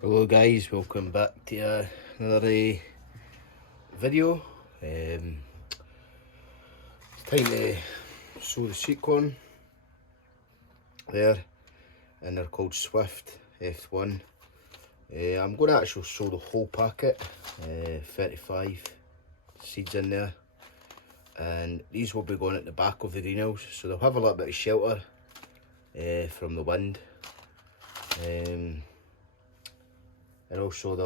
Hello guys, welcome back to another video. It's time to sow the sweet corn there, and they're called Swift F1. I'm going to actually sow the whole packet, 35 seeds in there, and these will be going at the back of the greenhouse, so they'll have a little bit of shelter from the wind. And also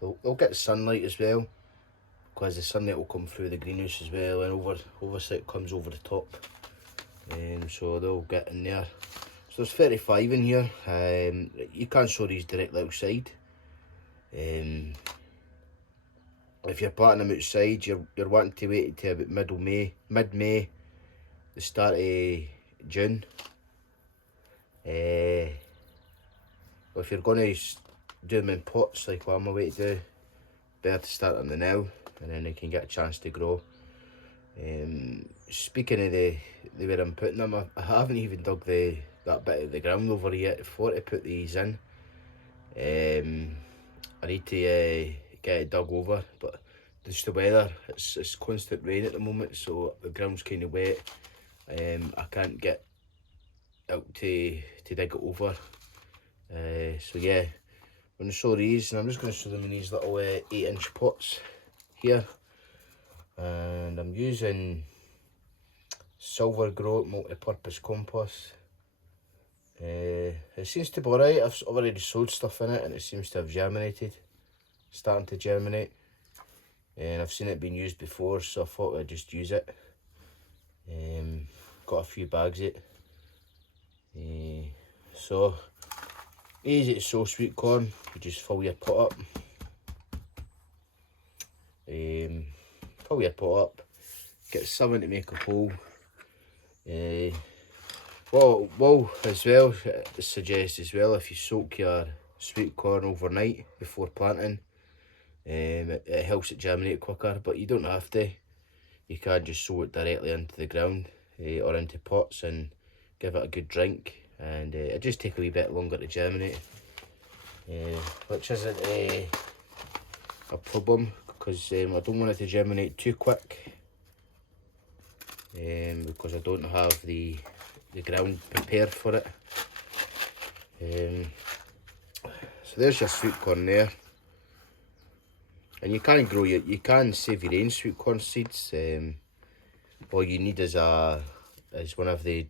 they'll get sunlight as well, because the sunlight will come through the greenhouse as well, and obviously it comes over the top, so they'll get in there. So there's 35 in here. You can't sow these directly outside. If you're planting them outside, you're wanting to wait until about mid-May, the start of June. But if you're going to do them in pots like what I'm away to do, better to start them now, and then they can get a chance to grow. Speaking of the way I'm putting them, I haven't even dug that bit of the ground over yet before to put these in. I need to get it dug over, but just the weather, it's constant rain at the moment, so the ground's kind of wet. I can't get out to dig it over. So yeah, I'm going to sow these, and I'm just going to sow them in these little 8-inch pots here, and I'm using Silver Grow multi-purpose compost. It seems to be alright. I've already sowed stuff in it and it seems to have germinated, starting to germinate, and I've seen it being used before, so I thought I'd just use it. Got a few bags of it. So easy to sow sweet corn. You just fill your pot up. Fill your pot up. Get someone to make a hole. Well, as well, suggest as well, if you soak your sweet corn overnight before planting, it helps it germinate quicker, but you don't have to. You can just sow it directly into the ground or into pots and give it a good drink, and it just take a wee bit longer to germinate, which isn't a problem, because I don't want it to germinate too quick, because I don't have the ground prepared for it. So there's your sweet corn there, and you can save your own sweet corn seeds. All you need is one of the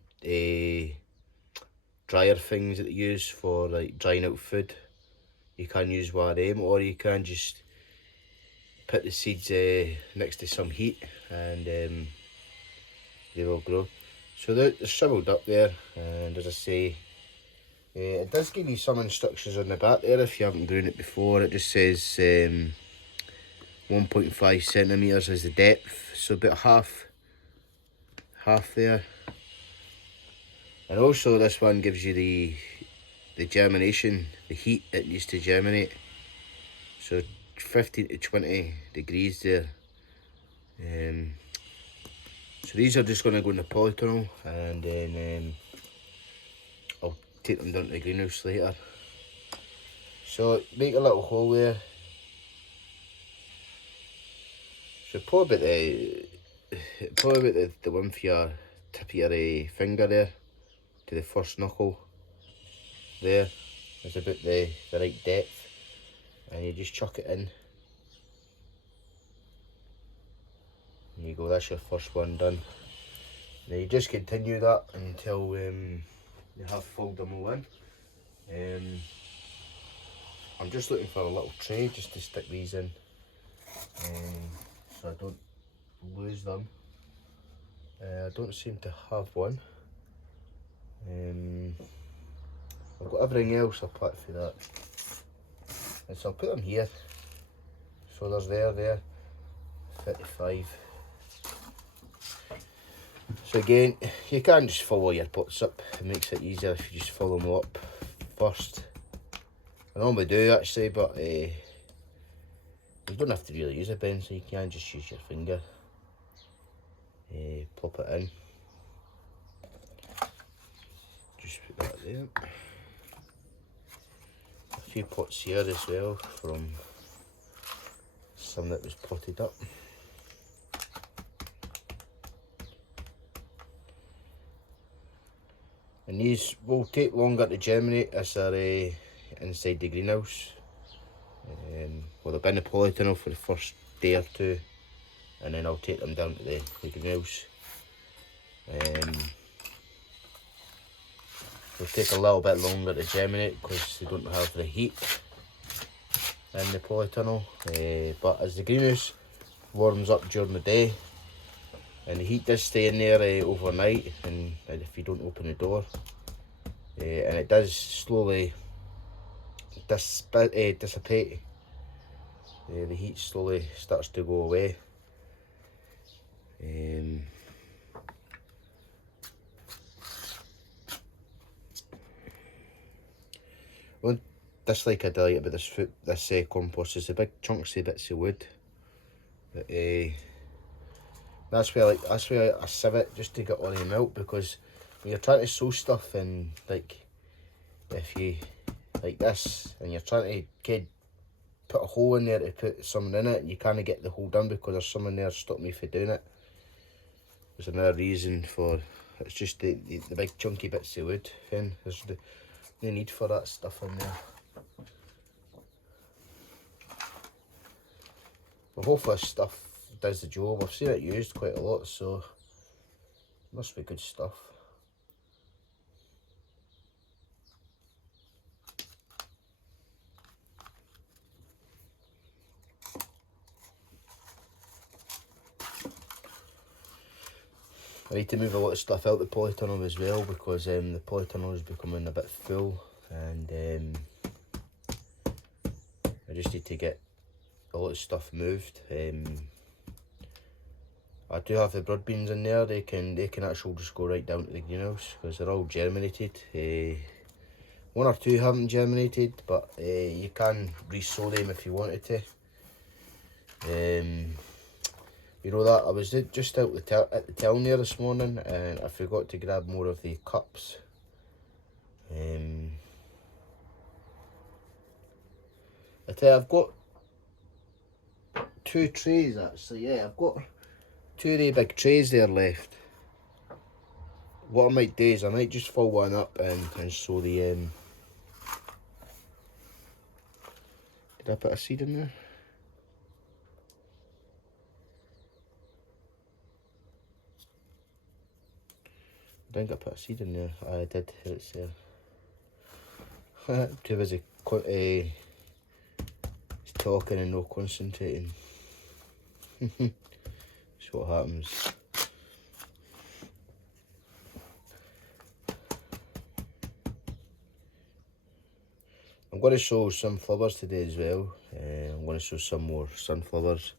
dryer things that they use for like drying out food. You can use one of them, or you can just put the seeds next to some heat, and they will grow. So they're shriveled up there, and as I say, it does give you some instructions on the back there if you haven't grown it before. It just says 1.5 centimetres is the depth, so about half there. And also this one gives you the germination, the heat it needs to germinate. So 15 to 20 degrees there. So these are just going to go in the polytunnel, and then I'll take them down to the greenhouse later. So make a little hole there. So probably about the one for your tip of your finger there to the first knuckle there is about the right depth, and you just chuck it in. There you go, that's your first one done. Now you just continue that until you have filled them all in. I'm just looking for a little tray just to stick these in, so I don't lose them. I don't seem to have one. I've got everything else apart from that. And so I'll put them here. So there's there, 35. So again, you can just fill all your pots up. It makes it easier if you just fill them up first. I normally do actually, but you don't have to really use a pencil. You can just use your finger. Plop it in. Just put that there. A few pots here as well from some that was potted up. And these will take longer to germinate as they're inside the greenhouse. Well, they'll be in the polytunnel for the first day or two, and then I'll take them down to the greenhouse. They'll take a little bit longer to germinate because they don't have the heat in the polytunnel. But as the greenhouse warms up during the day, and the heat does stay in there overnight, and if you don't open the door, and it does slowly dissipate. The heat slowly starts to go away. One dislike I like about this compost is the big chunksy bits of wood. But, that's where I sieve it just to get all the milk, because when you're trying to sow stuff, and like if you like this and you're trying to put a hole in there to put something in it, you can't get the hole done because there's someone there stopping me from doing it. There's another reason for it's just the big chunky bits of wood, and there's no need for that stuff in there. But hopefully this stuff does the job. I've seen it used quite a lot, so it must be good stuff. I need to move a lot of stuff out the polytunnel as well, because the polytunnel is becoming a bit full, and I just need to get a lot of stuff moved. I do have the broad beans in there. They can actually just go right down to the greenhouse because they're all germinated. One or two haven't germinated, but you can re-sow them if you wanted to. You know that I was just out at the town there this morning, and I forgot to grab more of the cups. I tell you, I've got 2 trays actually. Yeah, I've got 2 of the big trays there left. What I might do is I might just fill one up and sow the did I put a seed in there? I think I put a seed in there. I did. Here it's there. Too busy talking and no concentrating. That's what happens. I'm going to sow some flowers today as well. I'm going to sow some more sunflowers,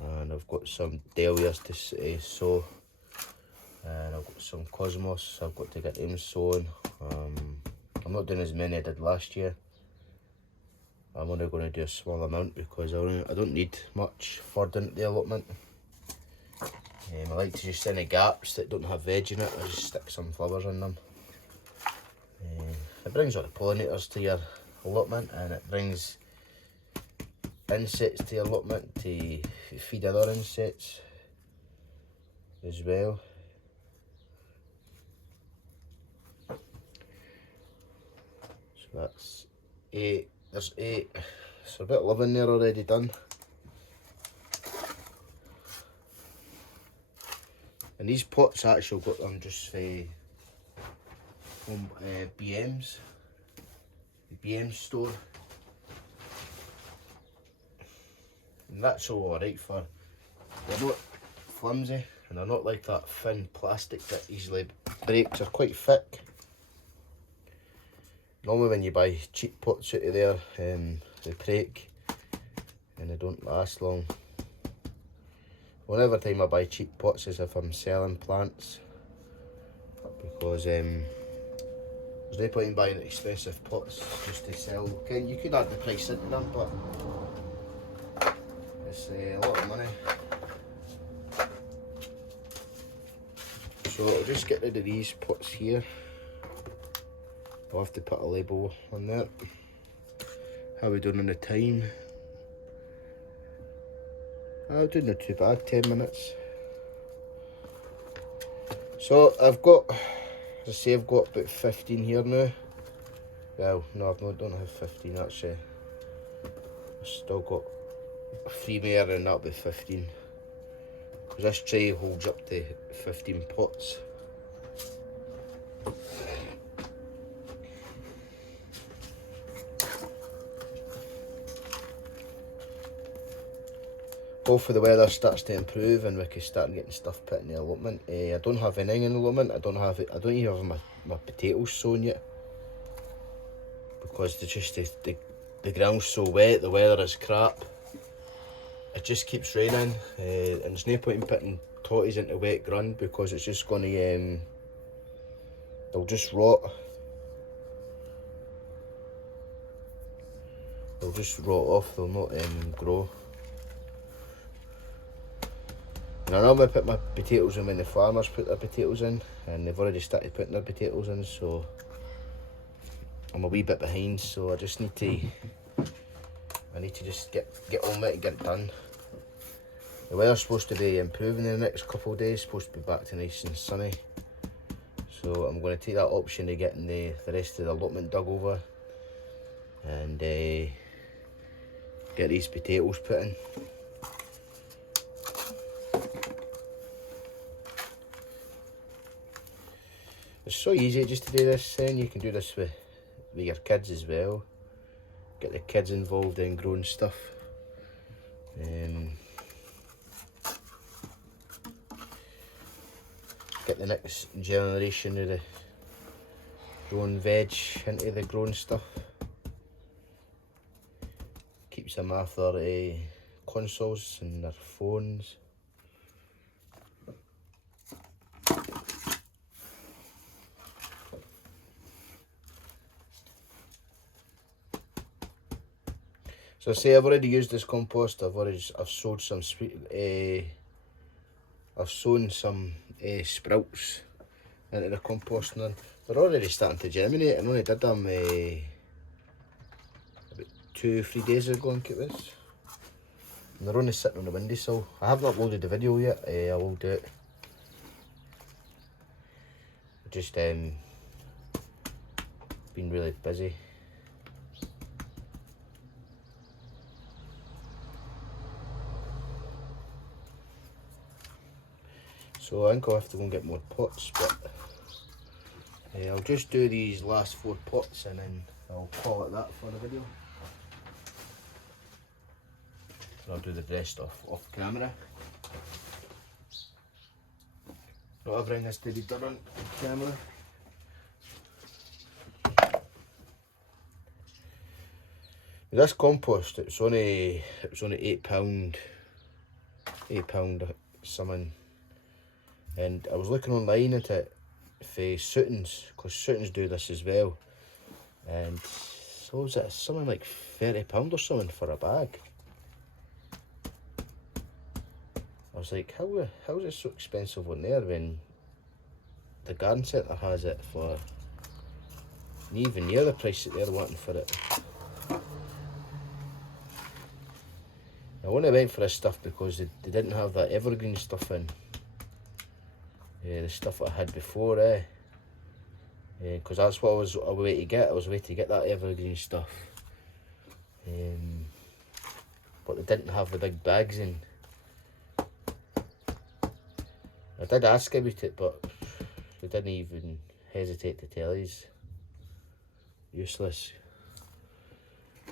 and I've got some dahlias to sow, and I've got some cosmos. I've got to get them sown. I'm not doing as many I did last year. I'm only going to do a small amount because I don't need much further into the allotment. I like to just any gaps that don't have veg in it, I just stick some flowers in them. It brings all the pollinators to your allotment, and it brings insects to your allotment to feed other insects as well. So that's 8. There's 8. So a bit of living there already done. And these pots actually got them just from BM's, the BM store. And that's all alright for, they're not flimsy, and they're not like that thin plastic that easily breaks. They're quite thick. Normally when you buy cheap pots out of there, they break and they don't last long. Well, every time I buy cheap pots is if I'm selling plants, because there's no point in buying expensive pots just to sell. You could add the price into them, but it's a lot of money. So I'll just get rid of these pots here. I'll have to put a label on there. How are we doing on the time? I'm doing not too bad, 10 minutes. So I've got, as I say, I've got about 15 here now. Well, no, don't have 15 actually. I've still got 3 more and that'll be 15. Because this tray holds up to 15 pots. Hopefully the weather starts to improve and we can start getting stuff put in the allotment. I don't have anything in the allotment. I don't even have my potatoes sown yet. Because the ground's so wet, the weather is crap. It just keeps raining, and there's no point in putting totties into wet ground because it's just going to, they'll just rot. They'll just rot off, they'll not grow. And I normally put my potatoes in when the farmers put their potatoes in, and they've already started putting their potatoes in, so I'm a wee bit behind, so I just need to, just get on with it and get it done. The weather's supposed to be improving in the next couple of days, supposed to be back to nice and sunny. So I'm going to take that option of getting the rest of the allotment dug over and get these potatoes put in. It's so easy just to do this, and you can do this with your kids as well. Get the kids involved in growing stuff. Get the next generation of the growing veg into the growing stuff. Keeps them off their consoles and their phones. So I say I've already used this compost. I've sowed some I've sown some sprouts into the compost, and they're already starting to germinate. I only did them about 2-3 days ago, I think it was. And they're only sitting on the windowsill. I haven't uploaded the video yet. I will do it. Just been really busy. So I think I'll have to go and get more pots, but I'll just do these last 4 pots and then I'll call it that for the video. So I'll do the rest off camera. Not everything has to be done on camera. This compost, it was only £8 something. And I was looking online at it for Sowings, because Sowings do this as well. And so was it something like £30 or something for a bag. I was like, how is it so expensive on there when the garden centre has it for even near the price that they're wanting for it. I only went for this stuff because they didn't have that evergreen stuff in. The stuff I had before, because that's what I was away to get. I was away to get that evergreen stuff, but they didn't have the big bags in. I did ask about it, but they didn't even hesitate to tell us. Useless.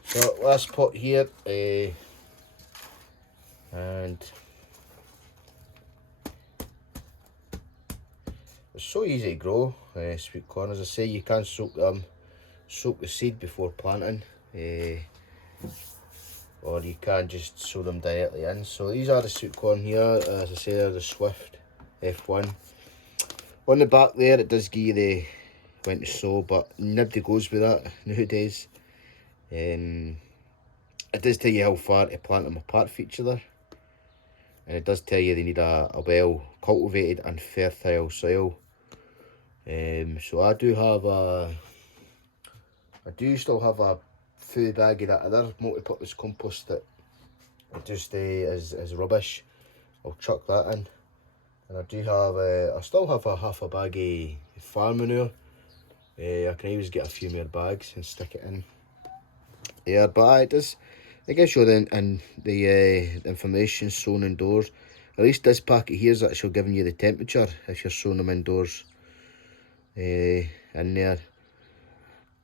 So last pot here, and it's so easy to grow sweet corn. As I say, you can soak the seed before planting, or you can just sow them directly in. So these are the sweet corn here. As I say, they're the Swift F1. On the back there, it does give you the when to sow, but nobody goes with that nowadays. It does tell you how far to plant them apart from each other, and it does tell you they need a well cultivated and fertile soil. So I do still have a full bag of that other multi-purpose compost that just is rubbish. I'll chuck that in. And I do have, I still have a half a bag of farm manure. I can always get a few more bags and stick it in there. But it gives you the information sown indoors. At least this packet here is actually giving you the temperature if you're sowing them indoors in there.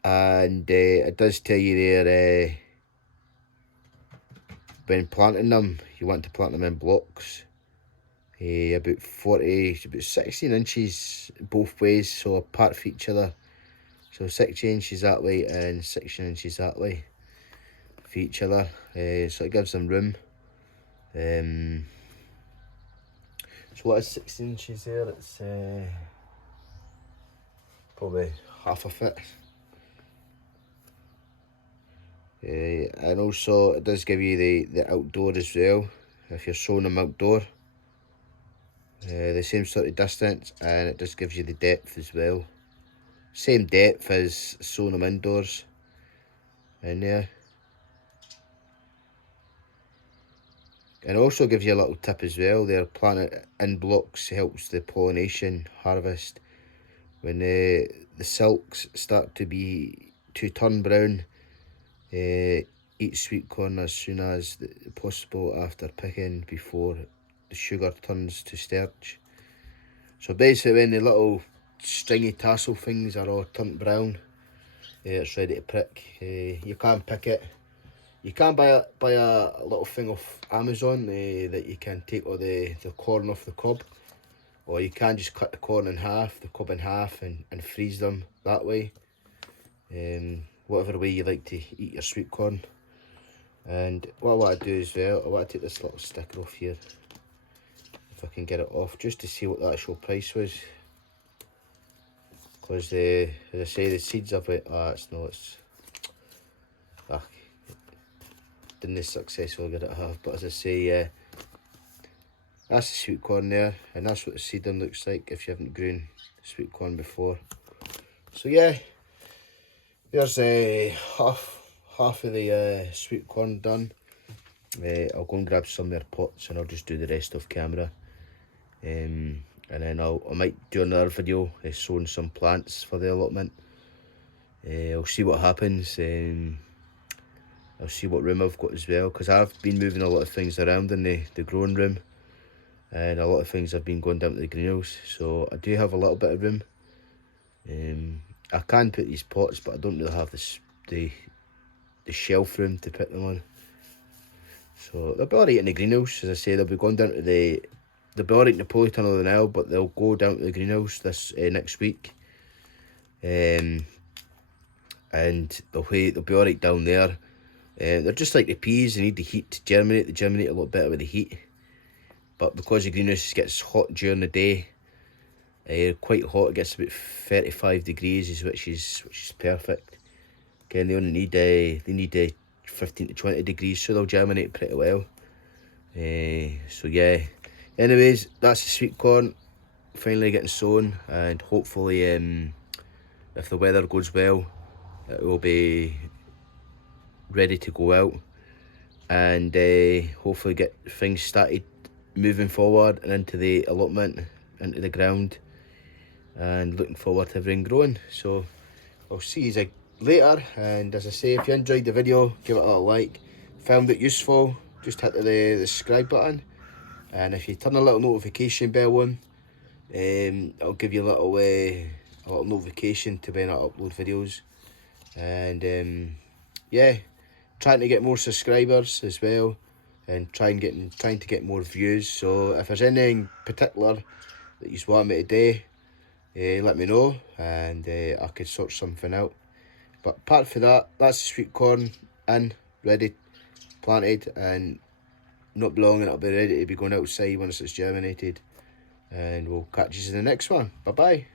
And it does tell you there when planting them, you want to plant them in blocks. About 16 inches both ways, so apart from each other. So 60 inches that way and 16 inches that way for each other. So it gives them room. So what is 16 inches there? It's probably half a foot. And also it does give you the outdoor as well, if you're sowing them outdoor. The same sort of distance, and it just gives you the depth as well. Same depth as sowing them indoors in there. And it also gives you a little tip as well there, planting it in blocks helps the pollination harvest. When the silks start to turn brown, eat sweet corn as soon as possible after picking, before the sugar turns to starch. So basically when the little stringy tassel things are all turned brown, it's ready to prick. You can pick it. You can buy a little thing off Amazon that you can take all the corn off the cob, or you can just cut the corn in half, the cob in half, and freeze them that way. Whatever way you like to eat your sweet corn. And what I want to do as well, I want to take this little sticker off here, if I can get it off, just to see what the actual price was. Because as I say, the seeds of it, didn't successfully get it half. But as I say, that's the sweet corn there, and that's what the seeding looks like if you haven't grown sweet corn before. So yeah, there's half of the sweet corn done. I'll go and grab some more pots, and I'll just do the rest off camera. And then I might do another video sowing some plants for the allotment. I'll see what happens. I'll see what room I've got as well, because I've been moving a lot of things around in the growing room, and a lot of things have been going down to the greenhouse, so I do have a little bit of room. I can put these pots, but I don't really have the shelf room to put them on. So they'll be alright in the greenhouse. As I say, they'll be going down to they'll be alright in the polytunnel of the Nile, but they'll go down to the greenhouse this next week. And they'll be alright down there. They're just like the peas, they need the heat to germinate. They germinate a lot better with the heat. But because the greenhouse gets hot during the day, quite hot, it gets about 35 degrees, which is perfect. Again, they only need 15 to 20 degrees, so they'll germinate pretty well. So yeah. Anyways, that's the sweet corn finally getting sown, and hopefully, if the weather goes well, it will be ready to go out, and hopefully get things started moving forward and into the allotment, into the ground, and looking forward to everything growing. So I'll see you later, and as I say, if you enjoyed the video, give it a like. Found it useful, just hit the subscribe button, and if you turn a little notification bell on, I'll give you a little notification to when I upload videos. And yeah, trying to get more subscribers as well, and trying to get more views. So if there's anything particular that you want me to do, let me know, and I could sort something out. But apart from that, that's the sweet corn in, ready, planted, and not long and it'll be ready to be going outside once it's germinated. And we'll catch you in the next one. Bye bye.